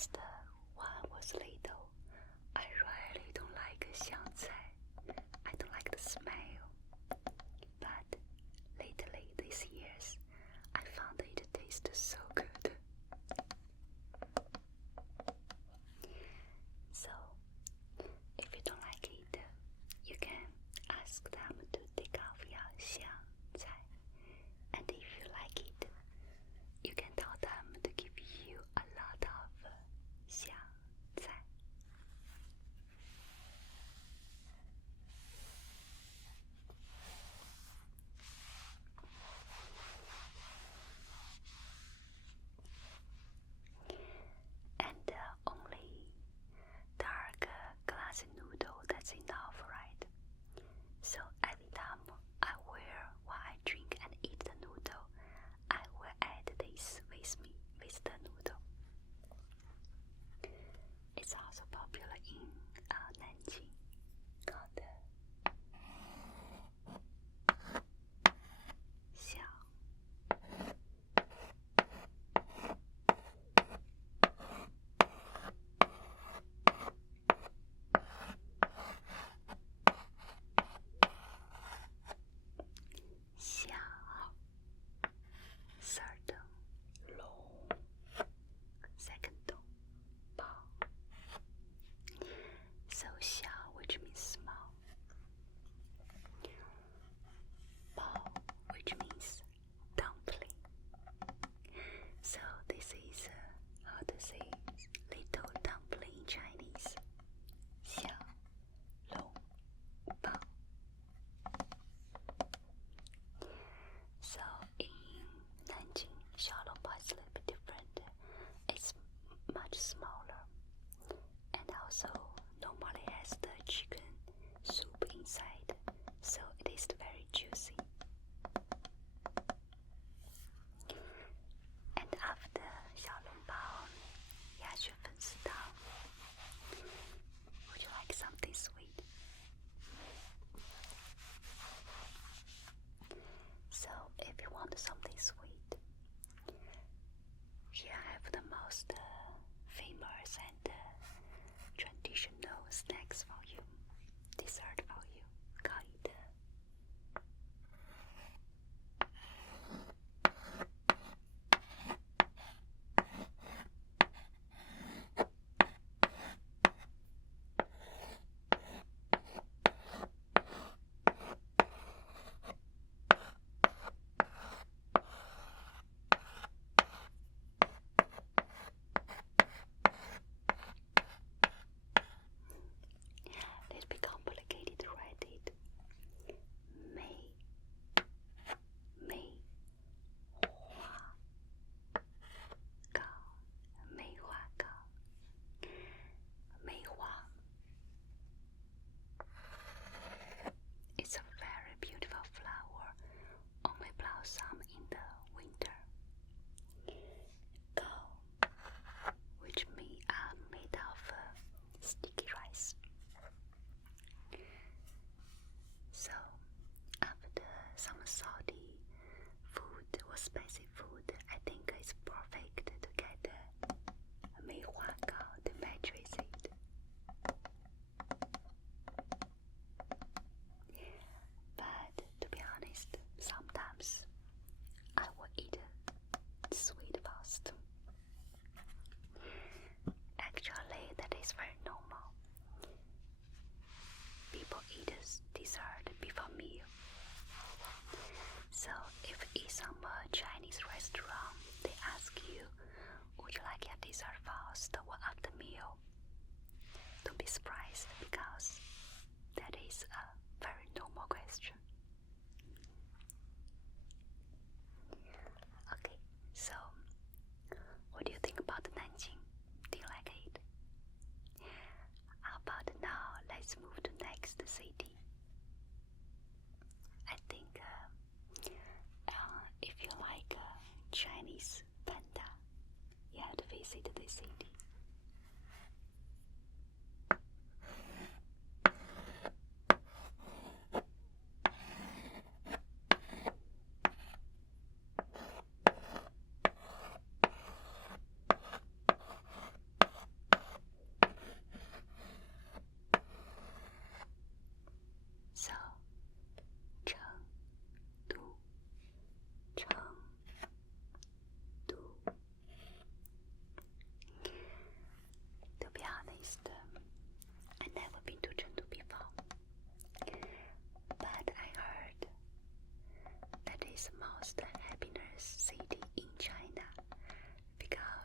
taste when I was little. I really don't like xiangcai. I don't like the smell. But lately, these years, I found it tastes so good. So, if you don't like it, you can ask them to take off your xiangcai. And if you like it, you can tell them to give you a lot of xiangcai. And only dark glass noodle, that's enough, right? So every time when I drink and eat the noodle, I will add this with the noodle. It's also popular in Nanjing, called 小 third 龙 second 包 so 小 which means small, 包 which means dumpling. So this is how to say little dumpling in Chinese. 小笼包 So in Nanjing, 小笼包 is a little bit different. It's much smaller and also normally has the chicken soup inside, so it is very juicy. And after 小笼包，鸭血粉丝汤。Would you like something sweet? So if you want something sweet, here I have the most famous and traditional snacks for you, dessert for you. Call it little bit complicated to write it. 梅花糕 梅花 It's a very beautiful flower, only blossom in the winter. 糕 which are made of sticky rice. So after some salty food or spicy food, I think it's perfect to get 梅花糕 to match with it. But to be honest, sometimes I will eat sweet first. Actually, that is very normal. People eat dessert before meal. So if you eat some Chinese restaurant, they ask you, would you like your dessert first or after meal? Don't be surprised because that is a very normal question. Okay, so what do you think about Nanjing? Do you like it? How about now let's move to next city. I think if you like Chinese panda, you have to visit this city.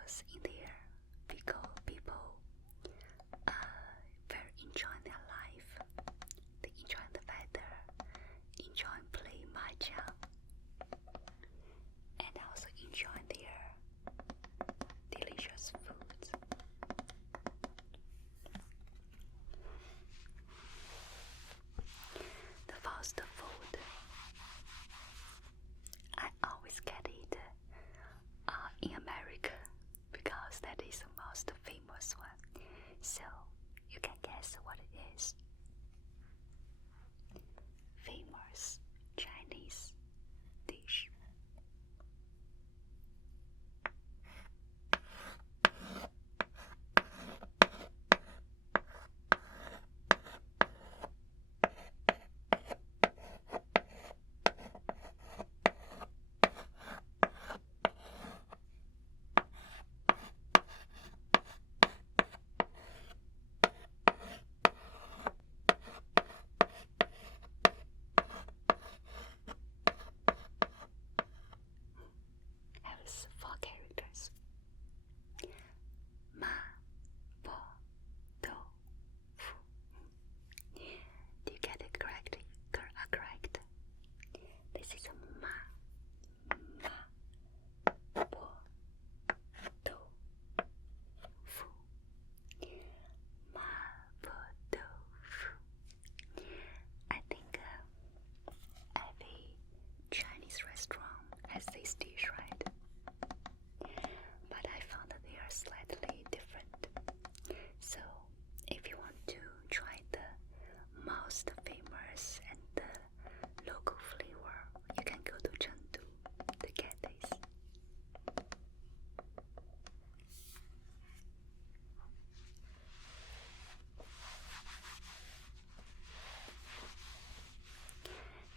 because in there people very enjoying their life. They enjoy the weather, enjoy playing mahjong, and also enjoy their delicious foods. The fast food, I always get it in America because that is the most famous one. So you can guess what it is. Famous Chinese dish. Has 4 characters. Ma, po, do, fu. Do you get it correct? Correct. This is ma, po, do, fu. Ma, po, do, fu. I think every Chinese restaurant has this dish, right? But I found that they are slightly different. So if you want to try the most famous and the local flavor, you can go to Chengdu to get this.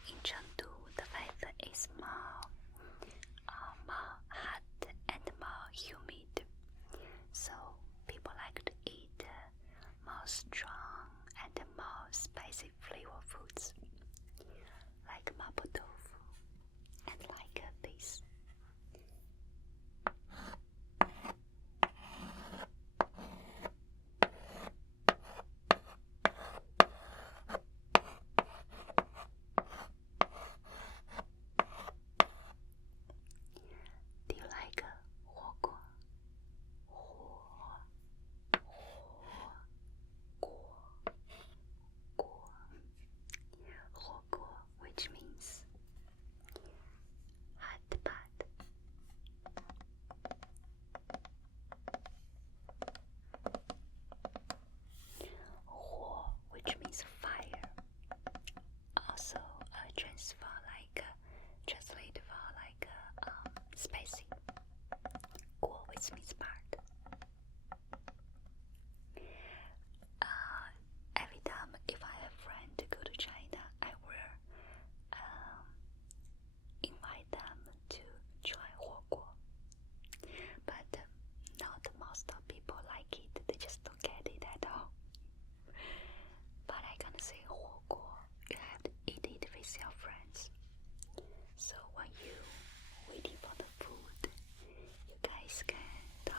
In Chengdu, the weather is more hot and more humid, so people like to eat more strong and more spicy flavor foods like mapo tofu and like this. Do you like 火锅? 火锅, which means hot pot. Huo, which means fire. Also translate for like spicy. Guo, which means part. Every time if I have friends to go to China, I will invite them to try 火锅. But not most of people like it. They just don't get it at all. But I gonna say 火锅, you have to eat it with your friends. So when you waiting for the food, you guys can talk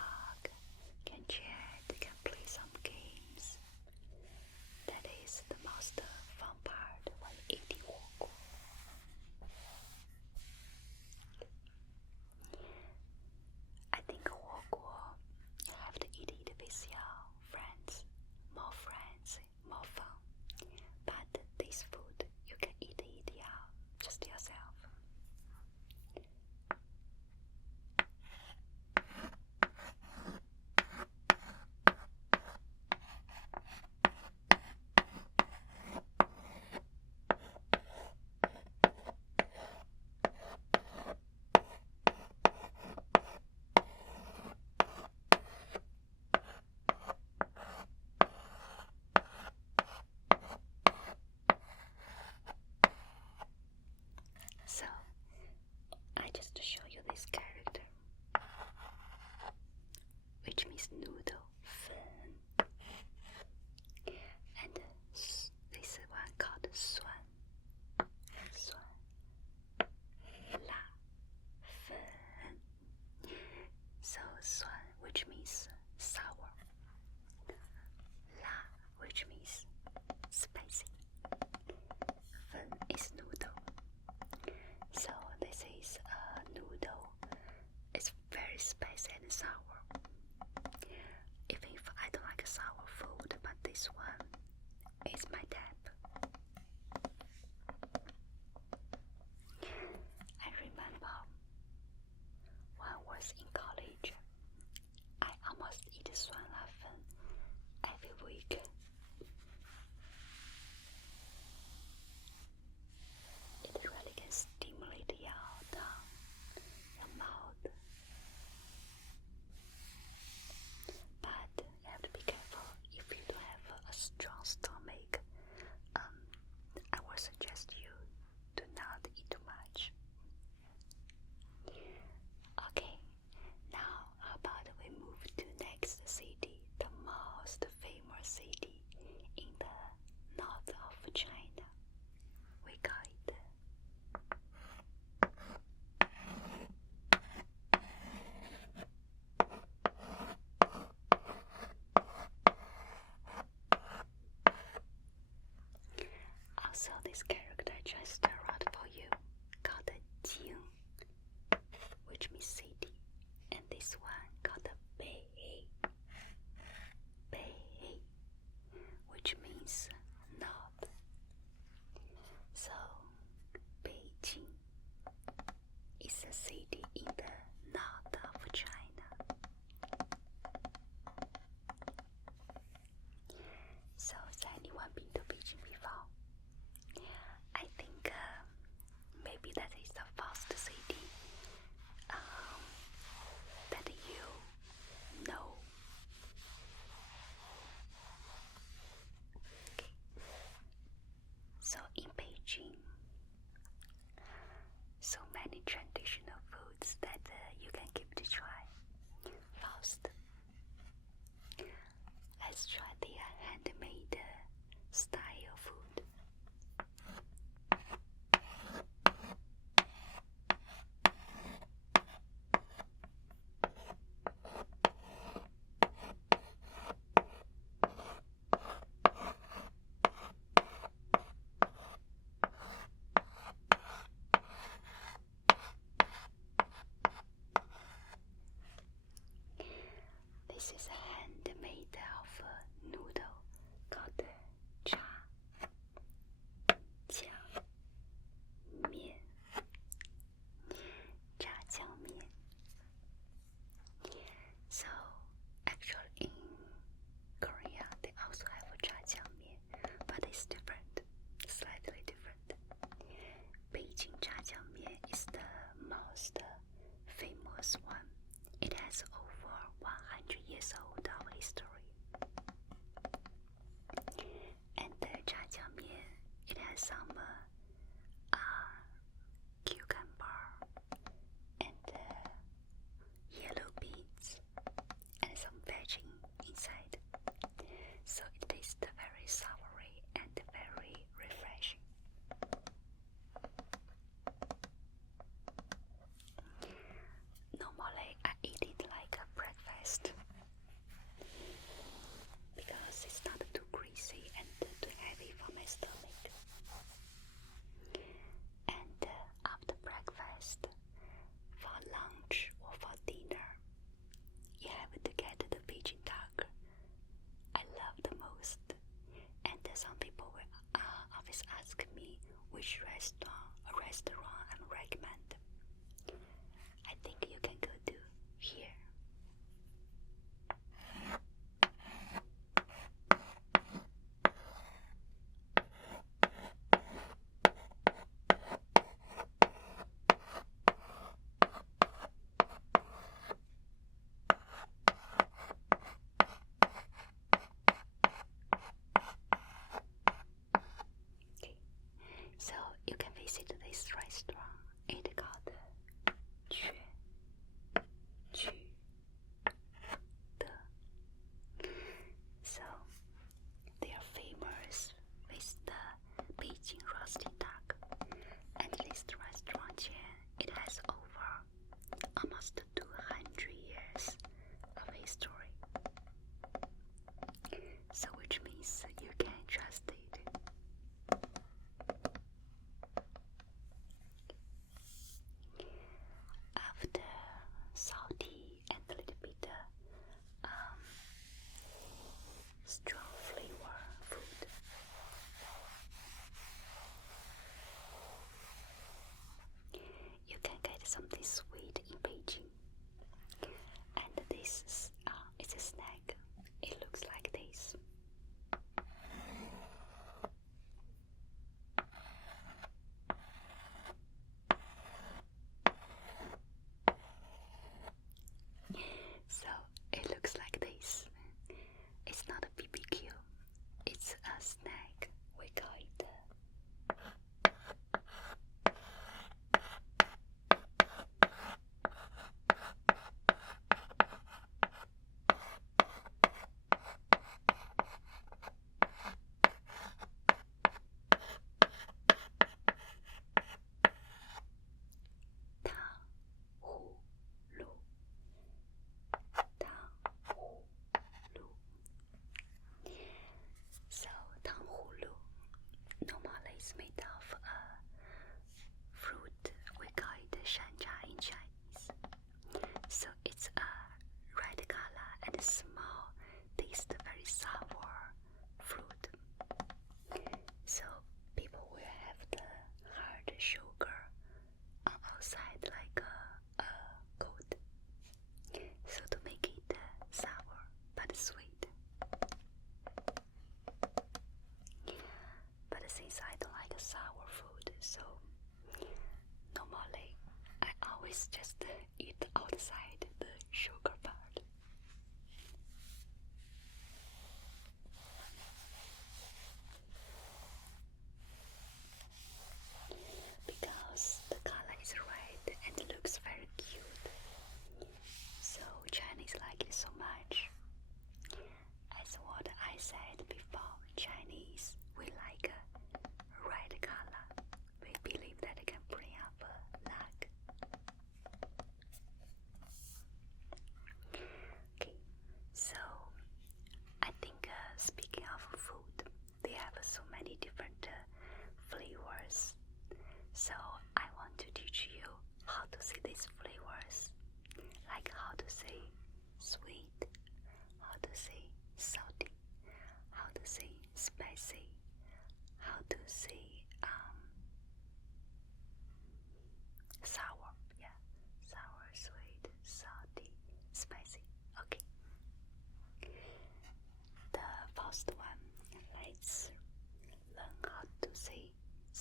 which means sour. La, which means spicy. Fen is noodle. So this is a noodle. It's very spicy and sour. Even if I don't like sour food, but this one is my type. I remember when I was in college, I almost eat Suan La Fen every week. It really can stimulate your tongue, your mouth. But you have to be careful if you don't have a strong stomach. I would suggest you do not eat too much. Okay, now how about we move to next city, the most famous city in the north of China. We call it also this character just wrote for you, called Jing, which means city, and this one called Beihei, Beihei, which means north. So Beijing is a city in the north of China. So has anyone been to Beijing before? I think maybe that is the first city that you know. Okay. So in Beijing, so many traditional foods that you can give it a try. First, let's try the handmade style food. This is a handmade of a noodle called cha jiang mian. Cha jiang mian. So actually in Korea they also have a cha jiang mian, but it's different, slightly different. Beijing cha jiang mian is the most famous one. It has over 100 years old of history. And the cha jiang mian, it has some cucumber and yellow beans and some veggie inside. So it tastes very savory and very refreshing. Normally I eat it like a breakfast because it's not too greasy and too heavy for my stomach. And after breakfast, for lunch or for dinner, you have to get the Beijing duck. I love the most. And some people will always ask me which restaurant I recommend. I think you can go to here. Okay, so you can visit this restaurant. It's called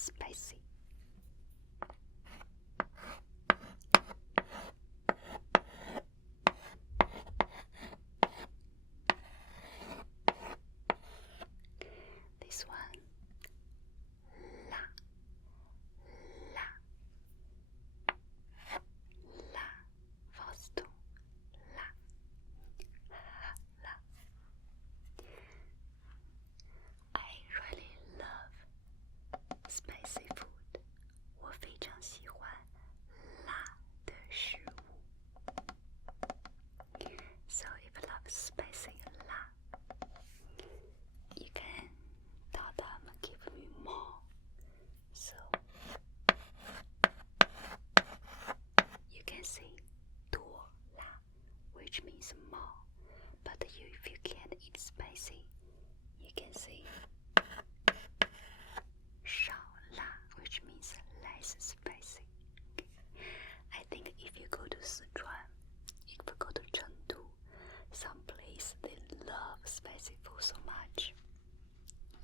spicy. This one, la, la, la, Fausto, la, la. I really love spicy food. 我非常喜欢辣的食物。So if you love spicy 辣 you can tell them give me more. So you can say 多辣 which means more. But if you can't eat spicy, you can say 少辣 which means less spicy. I think if you go to Sichuan, if you go to Chengdu, some place they love spicy food so much,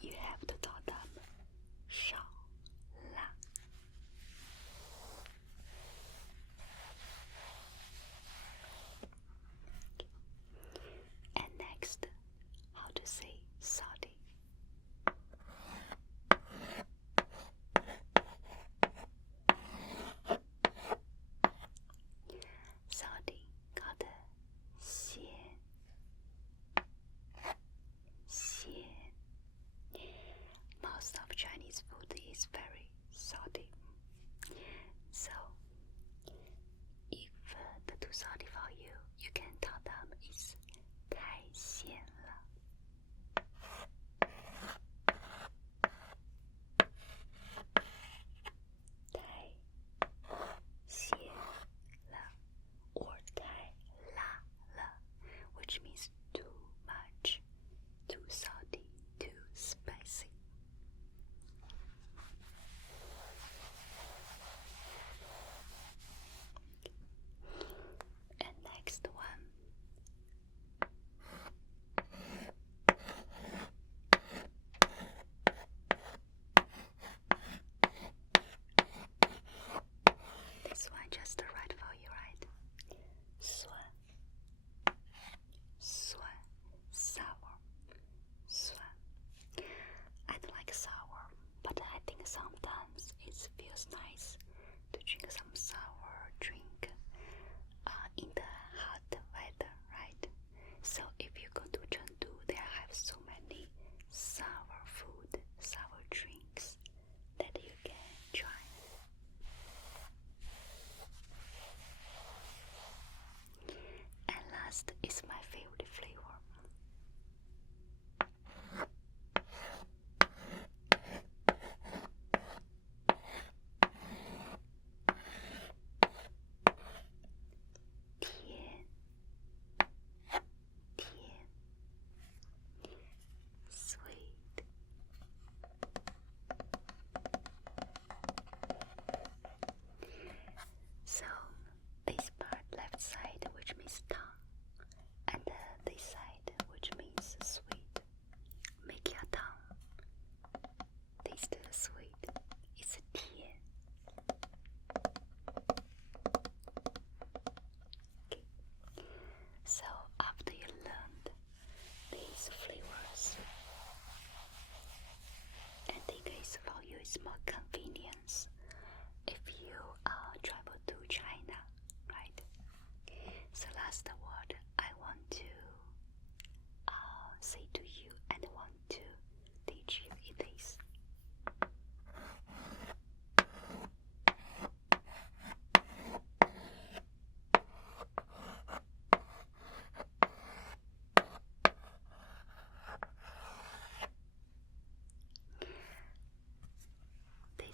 you have to tell them 少辣. And next, how to say salty. Salty 搞得咸咸 Most of Chinese food is very salty. So if the too salty for you, you can tell them it's 太咸了。太咸了 or 太辣了 which means too much, too salty, too spicy. And next one, this one just right for you, right? 酸酸 sour 酸 I don't like sour, but I think sometimes it feels nice to drink some sour drink in the hot weather, right? So if you go to Chengdu, they have so many sour food, sour drinks that you can try. And last is my favorite flavor. Sweet. So this part left side which means tongue, and this side which means sweet. Make your tongue taste sweet. It's 甜. Okay. So after you learned these flavors, I think it's for you it's more convenience if you travel to China, right? So last word I want to say to you and want to teach you is this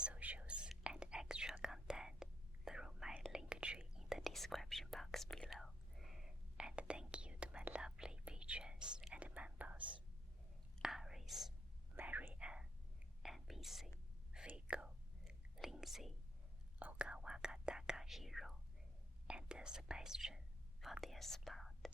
socials and extra content through my link tree in the description box below. And thank you to my lovely patrons and members, Aris, Marianne, NBC, Figo, Lindsay, Okawaka Takahiro, and Sebastian for their support.